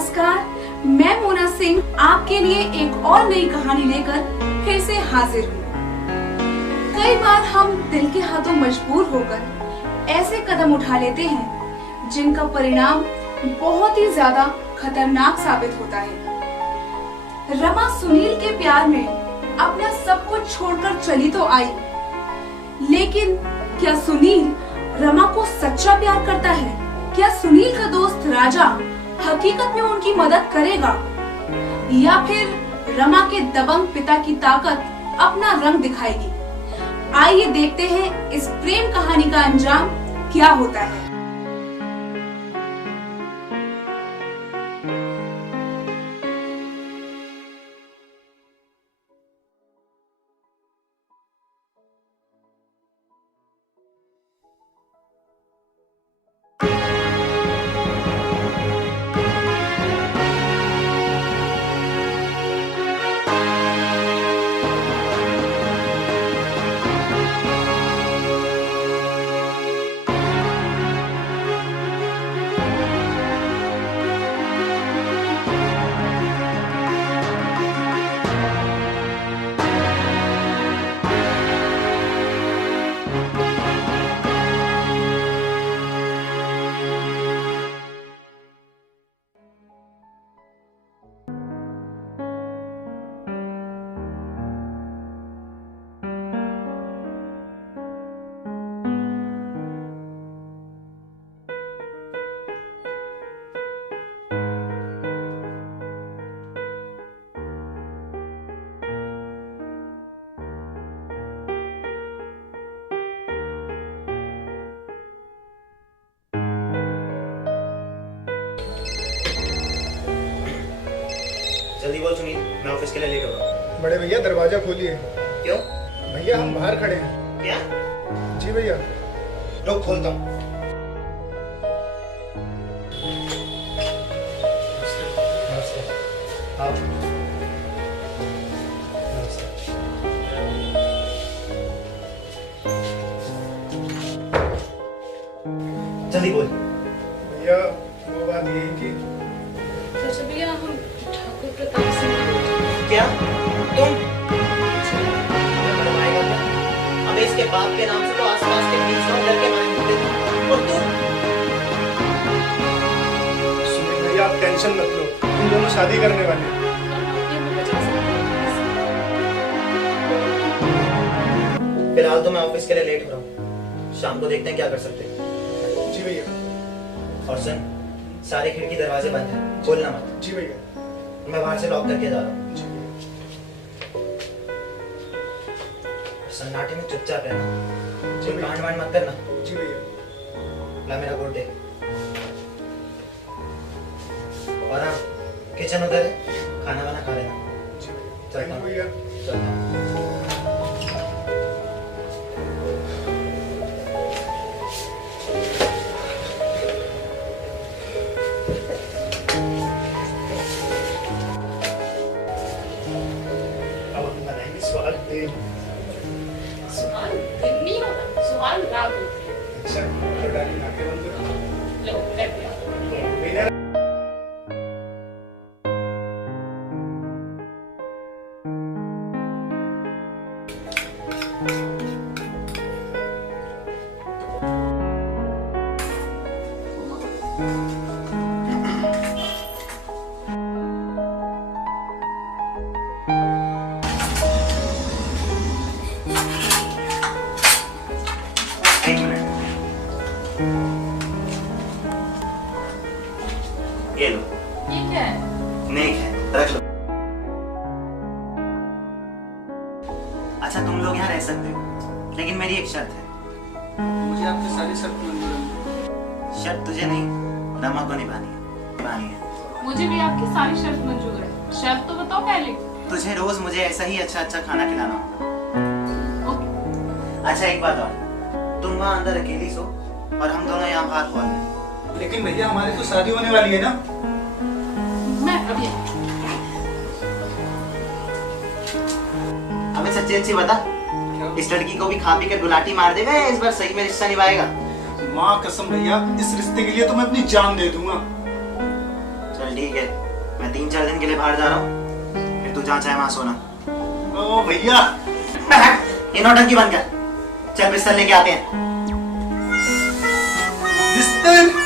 नमस्कार, मैं मोना सिंह आपके लिए एक और नई कहानी लेकर फिर से हाजिर हूँ। कई बार हम दिल के हाथों मजबूर होकर ऐसे कदम उठा लेते हैं जिनका परिणाम बहुत ही ज्यादा खतरनाक साबित होता है। रमा सुनील के प्यार में अपना सब कुछ छोड़कर चली तो आई, लेकिन क्या सुनील रमा को सच्चा प्यार करता है? क्या सुनील का दोस्त राजा हकीकत में उनकी मदद करेगा, या फिर रमा के दबंग पिता की ताकत अपना रंग दिखाएगी? आइए देखते हैं इस प्रेम कहानी का अंजाम क्या होता है। जल्दी बोल सुनील, मैं ऑफिस के लिए लेट हो रहा हूँ। बड़े भैया दरवाजा खोलिए। क्यों? भैया हम बाहर खड़े हैं। क्या? जी भैया। रुक, खोलता हूँ। आओ। जल्दी बोल। भैया वो बात यही थी। अच्छा भैया, हम ठाकुर प्रताप सिंह। क्या? तुम? अब इसके बाप के नाम से तो आसपास के 20 लोग डर के मारे होते थे, और तुम? सुनील भैया आप टेंशन मत लो, तुम दोनों शादी करने वाले हैं। फिलहाल तो मैं ऑफिस के लिए लेट हो रहा हूँ, शाम को देखते हैं क्या कर सकते हैं। जी भैया। और सुन, सारे खिड़की दरवाजे बंद हैं, खोलना मत। जी भैया। मैं बाहर से लॉक करके जा रहा हूँ। जी भैया। सन्नाटे में चुपचाप रहना, जी भैया। कांड वांड मत करना। जी भैया। ला मेरा गुड डे। और हाँ, किचन उधर है, खाना वाना खा लेना। जी भैया। चलता हूँ। भैया। चलता हूँ। अब हम बनाएंगे स्वाद तेल। सुहान दिन नहीं होता, सुहान रात होती है। अच्छा तो डाली आके बंद करो। लो कर दिया। भैया एक मिनट, ये लो। ये क्या है? नेक है, रख लो। अच्छा तुम लोग यहाँ रह सकते हो, लेकिन मेरी एक शर्त है। मुझे आपकी सारी शर्त मंजूर है। शर्त तुझे नहीं, रमा को निभानी है। मुझे भी आपकी सारी शर्त मंजूर है। शर्त तो बताओ पहले। तुझे रोज मुझे ऐसा ही अच्छा अच्छा खाना खिलाना होगा। ओके। अच्छा एक बात और, तुम वहाँ अंदर अकेली सो और हम दोनों यहाँ बाहर हॉल में। लेकिन भैया हमारी तो शादी होने वाली है ना। मैं अभी हमें सच्ची अच्छी बता, इस लड़की को भी खा पी कर गुलाटी मार देगा या इस बार सही में रिश्ता निभाएगा? माँ कसम भैया, इस रिश्ते के लिए तो मैं अपनी जान दे दूंगा। चल चल ठीक है, मैं 3-4 दिन के लिए बाहर जा रहा हूँ, फिर तू जहाँ चाहे वहाँ सोना। ओ भैया, ये नौटंकी बंद कर, चल बिस्तर लेके आते हैं। बिस्तर?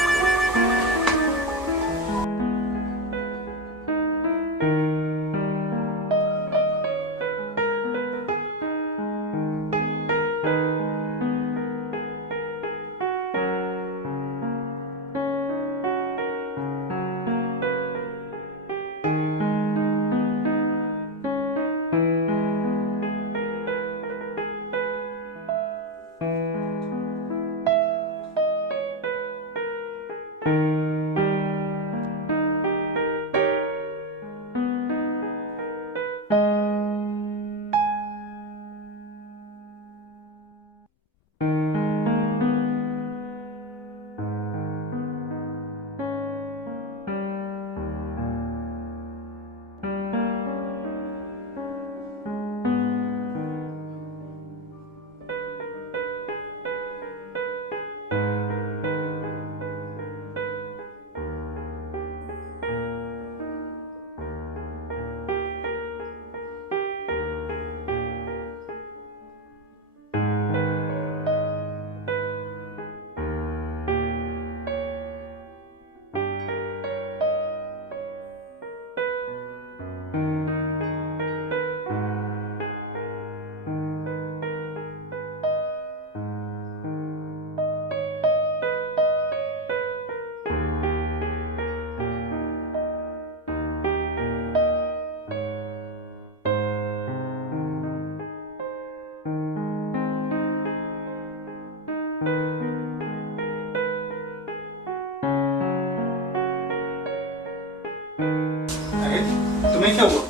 तुम्हें क्या हुआ?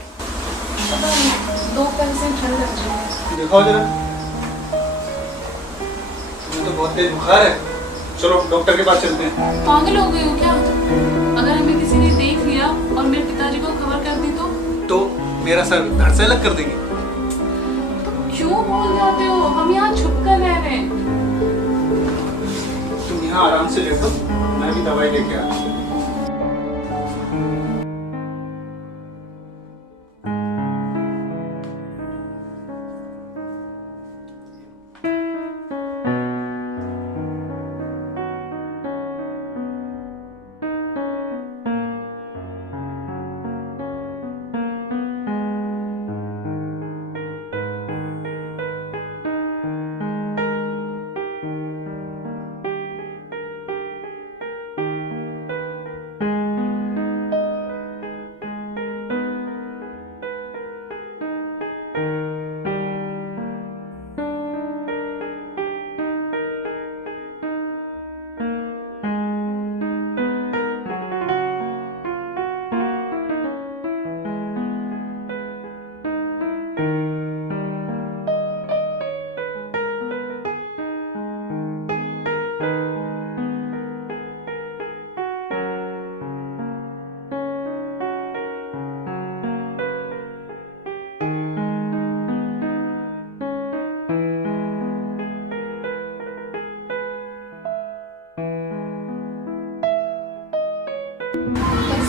दोपहर से ठंड लग रही है। दिखाओ जरा। तुम्हें तो बहुत तेज बुखार है। चलो डॉक्टर के पास चलते हैं। पागल हो गई हो क्या? अगर हमें किसी ने देख लिया और मेरे पिताजी को खबर कर दी तो मेरा सर धड़ से अलग कर देंगे। क्यों बोल जाते हो? हम यहाँ छुप कर रह रहे हैं। तुम यहाँ आराम से लेटो, मैं भी दवाई लेके आता हूँ।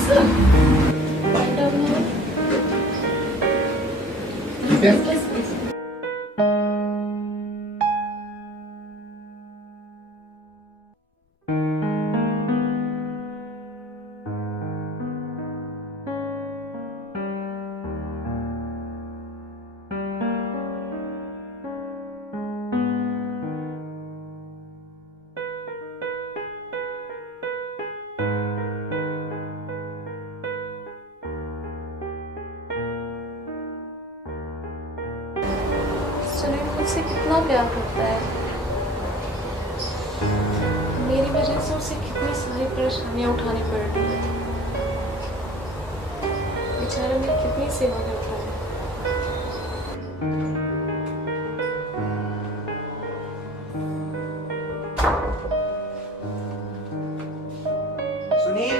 I don't know. Okay. Sunil मुझसे कितना प्यार करता है। मेरी वजह से उसे कितनी सारी परेशानियां उठानी पड़ रही है। बेचारा मेरी कितनी सेवा करता है। सुनील,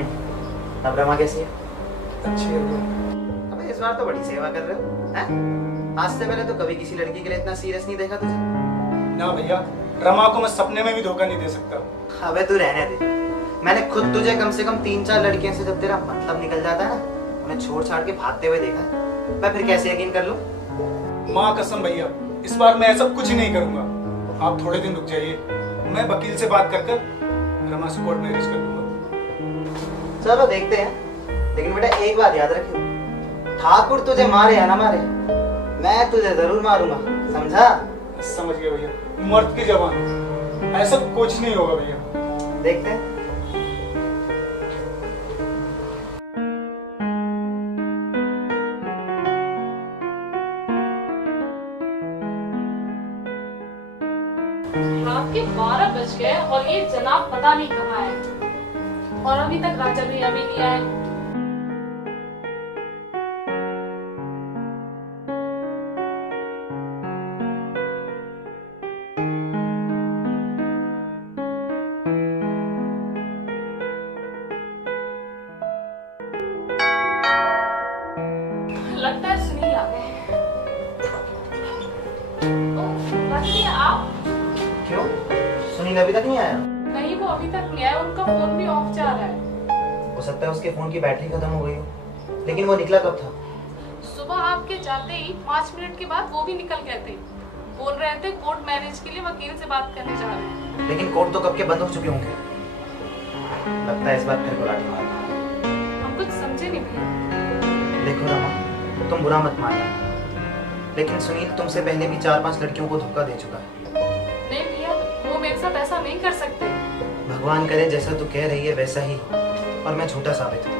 अब रमा कैसी है? अच्छी है भैया। अबे इस बार तो बड़ी सेवा कर रहे हो, हैं? आज से पहले तो कभी किसी लड़की के लिए इतना सीरियस नहीं देखा तुझे। ना भैया, रमा को मैं सपने में भी धोखा नहीं दे सकता। अबे तू रहने दे। मैंने खुद तुझे कम से कम 3-4 लड़कियों से जब तेरा मतलब निकल जाता है ना, उन्हें छोड़ छाड़ के भागते हुए देखा है। मैं फिर कैसे यकीन कर लूं? माँ कसम भैया, इस बार मैं ऐसा कुछ नहीं करूंगा। आप थोड़े दिन रुक जाइए, मैं वकील से बात कर रमा से कोर्ट मैरिज कर लूंगा। चलो देखते हैं, लेकिन बेटा एक बात याद रखियो, ठाकुर तुझे मारे या ना मारे, मैं तुझे जरूर मारूंगा, समझा? समझ गया भैया, मर्द की जवान, ऐसा कुछ नहीं होगा भैया। देखते हैं। रात के 12 बज गए और ये जनाब पता नहीं कहाँ है और अभी तक राजा भैया भी नहीं आए। लगता है सुनील आ गए। ओ, राजा भैया आप? क्यों? सुनील अभी तक नहीं आया? नहीं, वो अभी तक नहीं आया, उनका फोन भी ऑफ जा रहा है। हो सकता है उसके फोन की बैटरी खत्म हो गई हो। लेकिन वो निकला कब था? सुबह आपके जाते ही 5 मिनट के बाद वो भी निकल गए थे। बोल रहे थे कोर्ट मैरिज के लिए वकील से बात करने जा रहे हैं। लेकिन कोर्ट तो कब के बंद हो चुके होंगे। लगता है इस बार फिर बुलाटी मार। हम कुछ समझे नहीं भैया। देखो रमा, तुम बुरा मत मानना, लेकिन सुनील तुमसे पहले भी 4-5 लड़कियों को धोखा दे चुका है। नहीं भैया, वो मेरे साथ ऐसा नहीं कर सकते। भगवान करे जैसा तू कह रही है वैसा ही, और मैं झूठा साबित हूँ।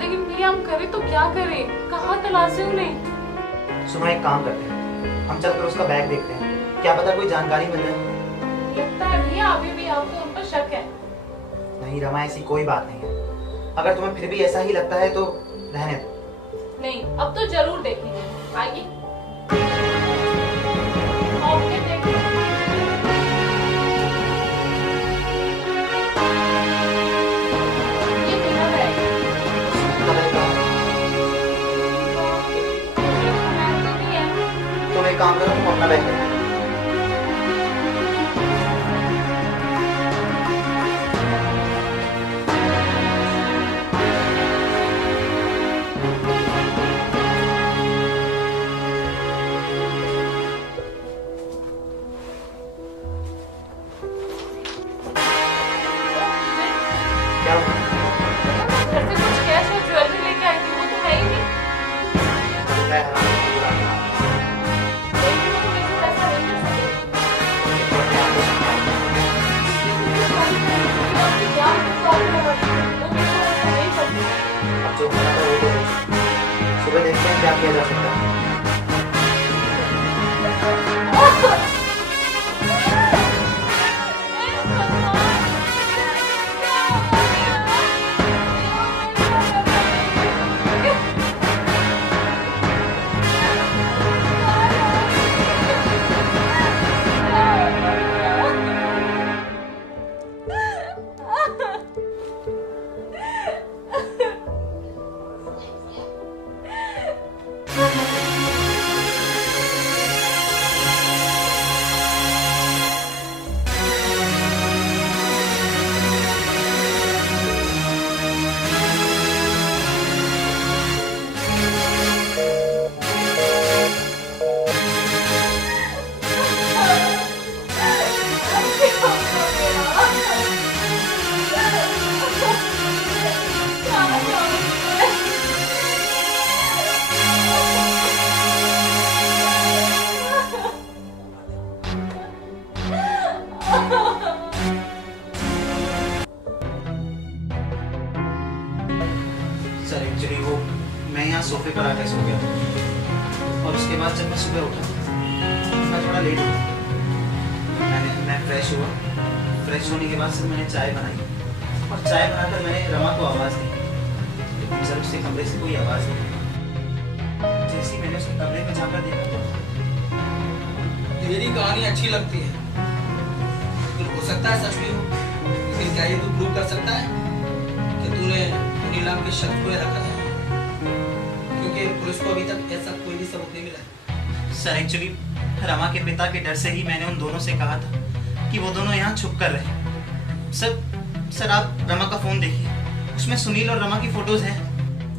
लेकिन भैया हम करें तो क्या करें, कहाँ तलाशें उन्हें? सुबह एक काम करते हैं, हम चलकर उसका बैग देखते हैं, क्या पता कोई जानकारी मिल जाए। लगता है भैया अभी भी आपको उन पर शक है। नहीं रमा, ऐसी कोई बात नहीं है। अगर तुम्हें फिर भी ऐसा ही लगता है तो रहने दो। नहीं, अब तो जरूर देखेंगे। आइए और फिर देखेंगे। ये मेरा बैग है। मैं तो नहीं है। तुम एक काम करो, तुम अपना बैग ले। क्या हुआ? घर से कुछ कैश और ज्वेलरी लेके आई थी, वो तो है ही नहीं। मैं हराम हूँ, बुरा नहीं मानता। लेकिन वो मेरे साथ ऐसा नहीं कर सकते। अपनी जान को सौंप कर रखी है, वो मेरे साथ ऐसा नहीं कर सकते। अब जो होना था वो तो हो गया। सुबह देखते हैं क्या किया जा सकता है। सर एक्चुअली वो मैं यहाँ सोफे पर आकर सो गया था, और उसके बाद जब मैं सुबह उठा मैं थोड़ा लेट उठा। मैं फ्रेश हुआ। फ्रेश होने के बाद सर मैंने चाय बनाई, और चाय बनाकर मैंने रमा को आवाज़ दी, लेकिन सर उसके कमरे से कोई आवाज़ नहीं आई। जैसे ही मैंने उसके कमरे में जाकर देखा तो तेरी कहानी अच्छी लगती है, फिर सकता है सच भी हो, लेकिन क्या ये तू प्रूव कर सकता है कि तूने सुनील नाम के शख्स को रखा था? क्योंकि पुलिस को अभी तक ऐसा कोई भी सबूत नहीं मिला। सर एक्चुअली रमा के पिता के डर से ही मैंने उन दोनों से कहा था कि वो दोनों यहाँ छुप कर रहे। सर आप रमा का फोन देखिए, उसमें सुनील और रमा की फोटोज हैं।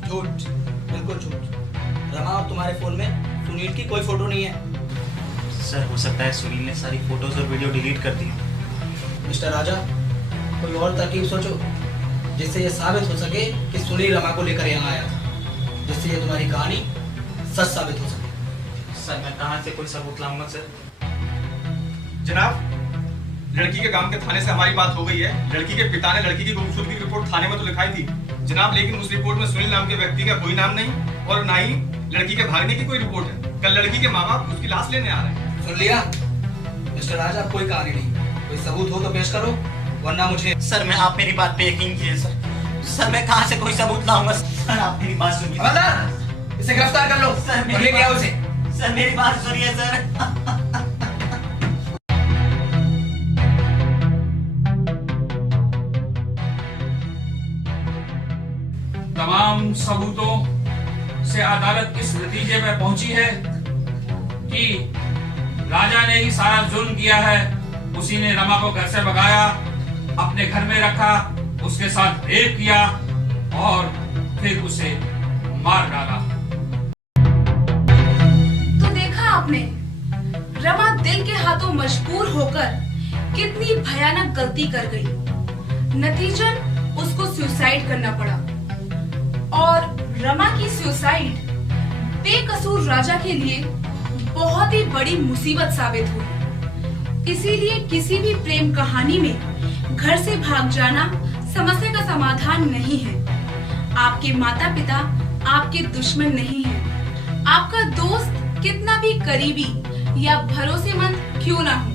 झूठ, बिल्कुल झूठ। रमा और तुम्हारे फोन में सुनील की कोई फोटो नहीं है। सर हो सकता है सुनील ने सारी फोटोज और वीडियो डिलीट कर दी। मिस्टर राजा, कोई और तरकीब सोचो जिससे ये साबित हो सके कि सुनील रमा को लेकर यहाँ आया था, जिससे ये तुम्हारी कहानी सच साबित हो सके। सर मैं कहाँ से कोई सबूत लाऊंगा सर? जनाब, लड़की के गांव के थाने से हमारी बात हो गई है। लड़की के पिता ने लड़की की गुमशुदगी की रिपोर्ट थाने में तो लिखाई थी जनाब, लेकिन उस रिपोर्ट में सुनील नाम के व्यक्ति का कोई नाम नहीं और ना ही लड़की के भागने की कोई रिपोर्ट है। कल लड़की के माँ बाप उसकी लाश लेने आ रहे हैं। सुन लिया मिस्टर राजा, कोई कहानी नहीं, कोई सबूत हो तो पेश करो, वरना मुझे। सर मैं आप मेरी बात पे यकीन कीजिए सर मैं कहाँ से कोई सबूत लाऊंगा? सर आप मेरी बात सुनिए। हवलदार, इसे गिरफ्तार कर लो सर और लेके आओ इसे। सर मेरी बात सुनिए सर। तमाम सबूतों से अदालत इस नतीजे पर पहुंची है कि राजा ने ही सारा जुल्म किया है। उसी ने रमा को घर से भगाया, अपने घर में रखा, उसके साथ रेप किया और फिर उसे मार डाला। तो देखा आपने, रमा दिल के हाथों मजबूर होकर कितनी भयानक गलती कर गई। नतीजन उसको सुसाइड करना पड़ा और रमा की सुसाइड बेकसूर राजा के लिए बहुत ही बड़ी मुसीबत साबित हुई। इसीलिए किसी भी प्रेम कहानी में घर से भाग जाना समस्या का समाधान नहीं है। आपके माता पिता आपके दुश्मन नहीं हैं। आपका दोस्त कितना भी करीबी या भरोसेमंद क्यों ना हो,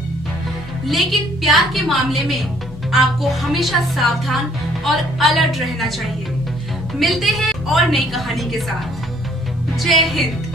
लेकिन प्यार के मामले में आपको हमेशा सावधान और अलर्ट रहना चाहिए। मिलते हैं और नई कहानी के साथ। जय हिंद।